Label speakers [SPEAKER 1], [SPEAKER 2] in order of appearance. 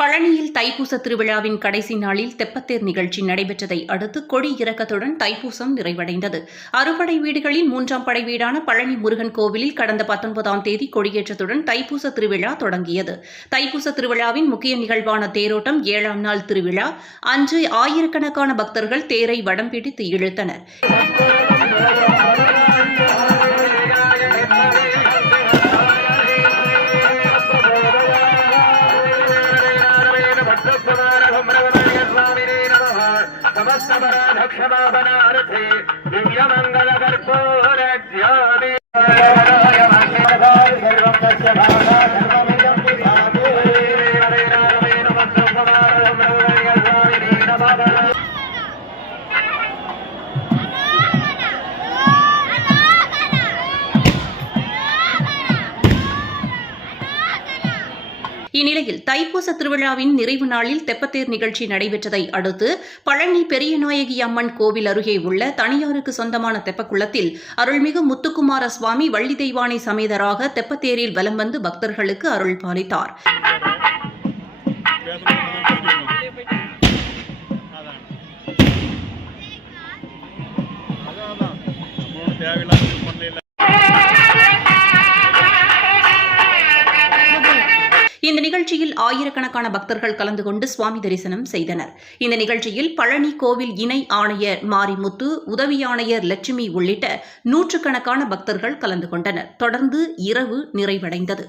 [SPEAKER 1] பழனியில் தைப்பூச திருவிழாவின் கடைசி நாளில் தெப்பத்தேர் நிகழ்ச்சி நடைபெற்றதை அடுத்து கொடி இறக்கத்துடன் தைப்பூசம் நிறைவடைந்தது. அறுபடை வீடுகளில் மூன்றாம் படை வீடான பழனி முருகன் கோவிலில் கடந்த பத்தொன்பதாம் தேதி கொடியேற்றத்துடன் தைப்பூச திருவிழா தொடங்கியது. தைப்பூச திருவிழாவின் முக்கிய நிகழ்வான தேரோட்டம் ஏழாம் நாள் திருவிழா. அன்று ஆயிரக்கணக்கான பக்தர்கள் தேரை வடம் பிடித்து இழுத்தனர்.
[SPEAKER 2] కుమార సుబ్రహ్మణ్య స్వామినే నమ సమస్త పరాధక్షమాపనార్థే దివ్యమంగళ కర్పూర జ్యోతి
[SPEAKER 1] இந்நிலையில் தைப்பூச திருவிழாவின் நிறைவு நாளில் தெப்பத்தேர் நிகழ்ச்சி நடைபெற்றதை அடுத்து பழனி பெரியநாயகி அம்மன் கோவில் அருகே உள்ள தனியாருக்கு சொந்தமான தெப்பக்குளத்தில் அருள்மிகு முத்துக்குமார சுவாமி வள்ளி தெய்வானை சமேதராக தெப்பத்தேரில் வலம் வந்து பக்தர்களுக்கு அருள் பாலித்தார்.
[SPEAKER 3] தேவையில்லாத பண்ணல
[SPEAKER 1] இந்த நிகழ்ச்சியில் ஆயிரக்கணக்கான பக்தர்கள் கலந்து கொண்டு சுவாமி தரிசனம் செய்தனர். இந்த நிகழ்ச்சியில் பழனி கோவில் இணை ஆணையர் மாரிமுத்து உதவி ஆணையர் லட்சுமி உள்ளிட்ட நூற்றுக்கணக்கான பக்தர்கள் கலந்து கொண்டனர். தொடர்ந்து இரவு நிறைவடைந்தது.